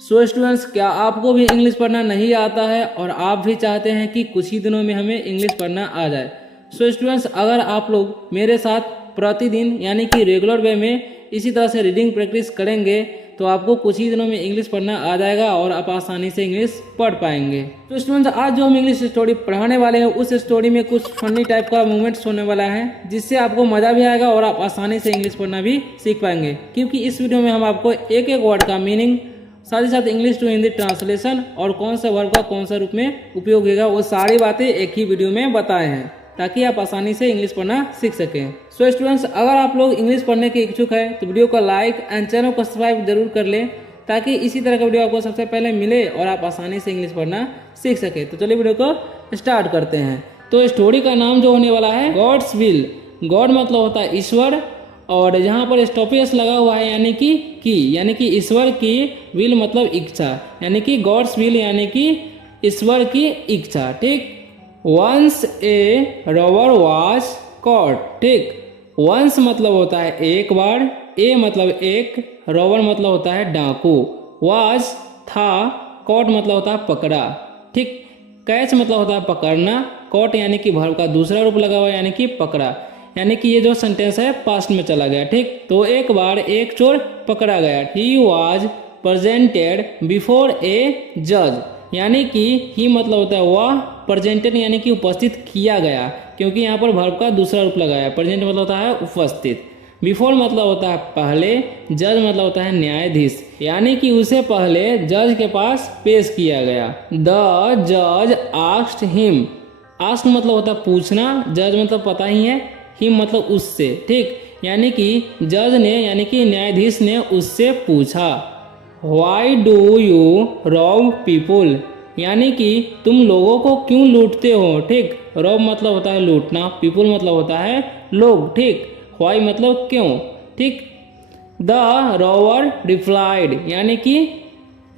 So students, क्या आपको भी इंग्लिश पढ़ना नहीं आता है और आप भी चाहते हैं कि कुछ ही दिनों में हमें इंग्लिश पढ़ना आ जाए? सो स्टूडेंट्स, अगर आप लोग मेरे साथ प्रतिदिन यानी कि रेगुलर वे में इसी तरह से रीडिंग प्रैक्टिस करेंगे तो आपको कुछ ही दिनों में इंग्लिश पढ़ना आ जाएगा और आप आसानी से इंग्लिश पढ़ पाएंगे। तो स्टूडेंट्स, आज जो हम इंग्लिश स्टोरी पढ़ाने वाले हैं उस स्टोरी में कुछ फनी टाइप का मूवमेंट्स होने वाला है जिससे आपको मजा भी आएगा और आप आसानी से इंग्लिश पढ़ना भी सीख पाएंगे, क्योंकि इस वीडियो में हम आपको एक एक वर्ड का मीनिंग, साथ ही साथ इंग्लिश टू हिंदी ट्रांसलेशन और कौन सा वर्ब का कौन सा रूप में उपयोग होगा वो सारी बातें एक ही वीडियो में बताए हैं ताकि आप आसानी से इंग्लिश पढ़ना सीख सकें। सो स्टूडेंट्स, अगर आप लोग इंग्लिश पढ़ने के इच्छुक है तो वीडियो को लाइक एंड चैनल को सब्सक्राइब जरूर कर लें ताकि इसी तरह का वीडियो आपको सबसे पहले मिले और आप आसानी से इंग्लिश पढ़ना सीख सके। तो चलिए वीडियो को स्टार्ट करते हैं। तो स्टोरी का नाम जो होने वाला है गॉड्स विल। गॉड मतलब होता है ईश्वर और यहाँ पर स्टॉपेज लगा हुआ है यानी कि ईश्वर की, विल मतलब इच्छा, यानी कि गॉड्स विल यानी कि ईश्वर की इच्छा। ठीक। Once a robber was caught. ठीक। वंस मतलब होता है एक बार, ए मतलब एक, रॉबर मतलब होता है डाकू, वाज था, कॉट मतलब होता है पकड़ा। ठीक। कैच मतलब होता है पकड़ना, कॉट यानी कि वर्ब का दूसरा रूप लगा हुआ यानी कि पकड़ा, यानी कि ये जो सेंटेंस है पास्ट में चला गया। ठीक। तो एक बार एक चोर पकड़ा गया। He was presented before A जज, यानी कि ही मतलब होता है वह, प्रेजेंटेड यानी कि उपस्थित किया गया, क्योंकि यहाँ पर वर्ब का दूसरा रूप लगाया। प्रेजेंट मतलब होता है उपस्थित, बिफोर मतलब होता है पहले, जज मतलब होता है न्यायाधीश, यानी कि उसे पहले जज के पास पेश किया गया। द जज आस्क्ड हिम। आस्क मतलब होता है पूछना, जज मतलब पता ही है, हिम मतलब उससे। ठीक। यानी कि जज ने यानी कि न्यायाधीश ने उससे पूछा, why do you rob people, यानी कि तुम लोगों को क्यों लूटते हो। ठीक। रॉब मतलब होता है लूटना, पीपुल मतलब होता है लोग। ठीक। व्हाई मतलब क्यों। ठीक। द रॉबर रिप्लाइड, यानी कि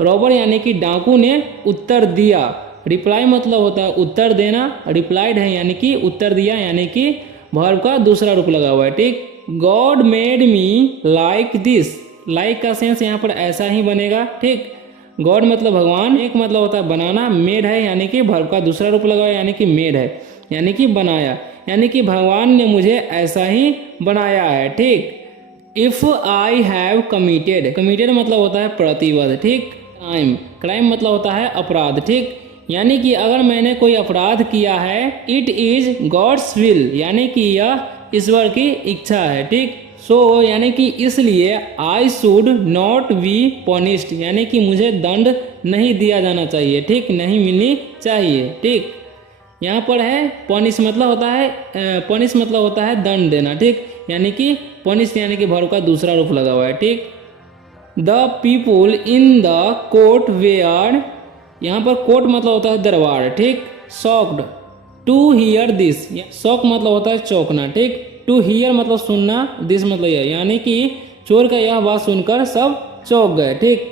रॉबर यानी कि डाकू ने उत्तर दिया। रिप्लाई मतलब होता है उत्तर देना, रिप्लाइड है यानी कि उत्तर दिया, यानी कि वर्ब का दूसरा रूप लगा हुआ है। ठीक। God made me like this. Like का सेंस यहाँ पर ऐसा ही बनेगा। ठीक। गॉड मतलब भगवान, एक मतलब होता है बनाना, मेड है यानी कि वर्ब का दूसरा रूप लगा हुआ है यानी कि मेड है, यानी कि बनाया, यानी कि भगवान ने मुझे ऐसा ही बनाया है। ठीक। If I have committed, committed मतलब होता है प्रतिबद्ध। ठीक। क्राइम, क्राइम मतलब होता है अपराध। ठीक। यानी कि अगर मैंने कोई अपराध किया है, इट इज गॉड्स विल, यानी कि यह ईश्वर की इच्छा है। ठीक। सो यानी कि इसलिए I should not be punished, यानी कि मुझे दंड नहीं दिया जाना चाहिए। ठीक। नहीं मिलनी चाहिए। ठीक। यहाँ पर है पनिश मतलब होता है, पनिश मतलब होता है दंड देना। ठीक। यानी कि पनिश यानी कि वर्ब का दूसरा रूप लगा हुआ है। ठीक। The people in the court were, यहाँ पर कोर्ट मतलब होता है दरबार। ठीक। Shocked to hear this, shock मतलब होता है चौंकना। ठीक। टू हियर मतलब सुनना, दिस मतलब यह, यानी कि चोर का यह बात सुनकर सब चौंक गए। ठीक।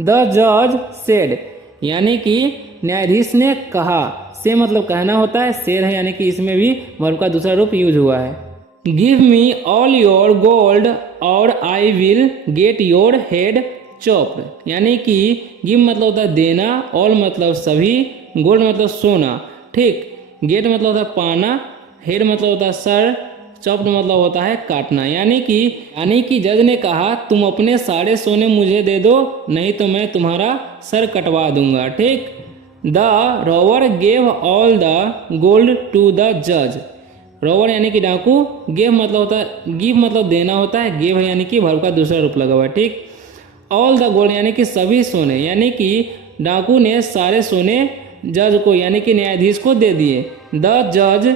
द जज सेड, यानी कि न्यायाधीश ने कहा, से मतलब कहना होता है, शेर है यानी कि इसमें भी वर्ब का दूसरा रूप यूज हुआ है। Give me all your gold और I will get your head chopped, यानी कि गिव मतलब होता है देना, ऑल मतलब सभी, गोल्ड मतलब सोना। ठीक। गेट मतलब होता है पाना, हेड मतलब होता है सर, चॉप्ड मतलब होता है काटना, यानी कि जज ने कहा तुम अपने सारे सोने मुझे दे दो, नहीं तो मैं तुम्हारा सर कटवा दूंगा। ठीक। The robber gave all the gold to the जज। रॉबर यानी कि डाकू, गेव मतलब होता है, गिव मतलब देना होता है, गेव है यानी कि वर्ब का दूसरा रूप लगा हुआ है। ठीक। ऑल द गोल्ड यानी कि सभी सोने, यानी कि डाकू ने सारे सोने जज को यानी कि न्यायाधीश को दे दिए। द जज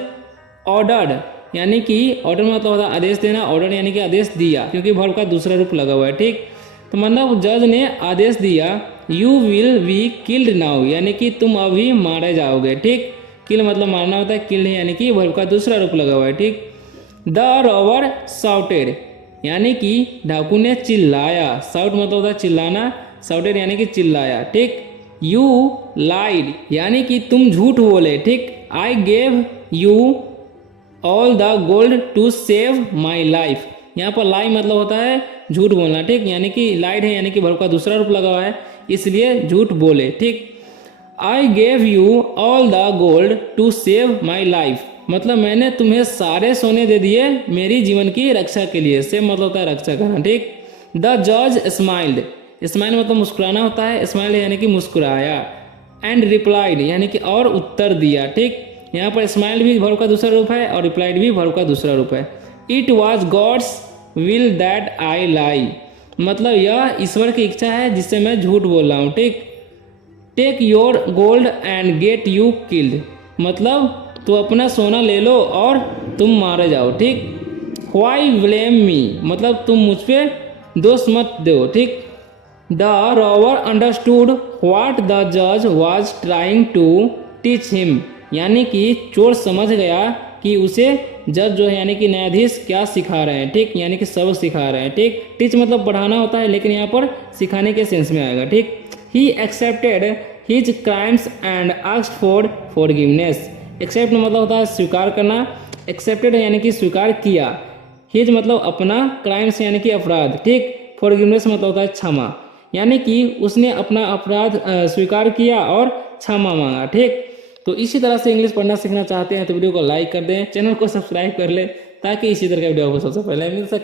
ऑर्डर्ड, यानी कि ऑर्डर मतलब होता है आदेश देना, ऑर्डर यानी कि आदेश दिया, क्योंकि वर्ब का दूसरा रूप लगा हुआ है। ठीक। तो मतलब जज ने आदेश दिया, you will be killed now, यानी कि तुम अभी मारे जाओगे। ठीक। किल मतलब मारना होता है, किल्ड यानी कि वर्ब का दूसरा रूप लगा हुआ है। ठीक। द रॉबर शाउटेड, यानी कि डाकू ने चिल्लाया, शाउट मतलब होता है चिल्लाना, शाउटेड यानी कि चिल्लाया। ठीक। यू लाइड, यानी कि तुम झूठ बोले। ठीक। I gave you all the gold to save my life, यहाँ पर लाई मतलब होता है झूठ बोलना। ठीक। यानी कि लाइड है यानी कि वर्ब का दूसरा रूप लगा हुआ है, इसलिए झूठ बोले। ठीक, I gave you all the gold to save my life, मतलब मैंने तुम्हें सारे सोने दे दिए मेरी जीवन की रक्षा के लिए। सेव मतलब होता है रक्षा करना। ठीक, द जज स्माइल्ड, स्माइल मतलब मुस्कुराना होता है, स्माइल यानी कि मुस्कुराया। एंड रिप्लाइड यानी कि और उत्तर दिया। ठीक, यहाँ पर स्माइल भी वर्ब का दूसरा रूप है और रिप्लाइड भी वर्ब का दूसरा रूप है। It was God's will that I lie, मतलब यह ईश्वर की इच्छा है जिससे मैं झूठ बोल रहा हूँ। ठीक, take your gold and get you killed, मतलब तो अपना सोना ले लो और तुम मारे जाओ। ठीक, व्हाई ब्लेम मी, मतलब तुम मुझ पे दोष मत दो। ठीक, the robber understood what the जज was trying to teach him, यानी कि चोर समझ गया कि उसे जज जो है यानी कि न्यायाधीश क्या सिखा रहे हैं। ठीक, यानी कि सबक सिखा रहे हैं। ठीक, टीच मतलब पढ़ाना होता है, लेकिन यहाँ पर सिखाने के सेंस में आएगा। ठीक, he accepted his crimes and asked for forgiveness, accept मतलब होता है स्वीकार करना, एक्सेप्टेड यानी कि स्वीकार किया, हिज मतलब अपना, क्राइम्स यानी कि अपराध। ठीक, फॉरगिवनेस मतलब होता है क्षमा, यानी कि उसने अपना अपराध स्वीकार किया और क्षमा मांगा। ठीक, तो इसी तरह से इंग्लिश पढ़ना सीखना चाहते हैं तो वीडियो को लाइक कर दें, चैनल को सब्सक्राइब कर लें ताकि इसी तरह का वीडियो आपको सबसे पहले मिल सके।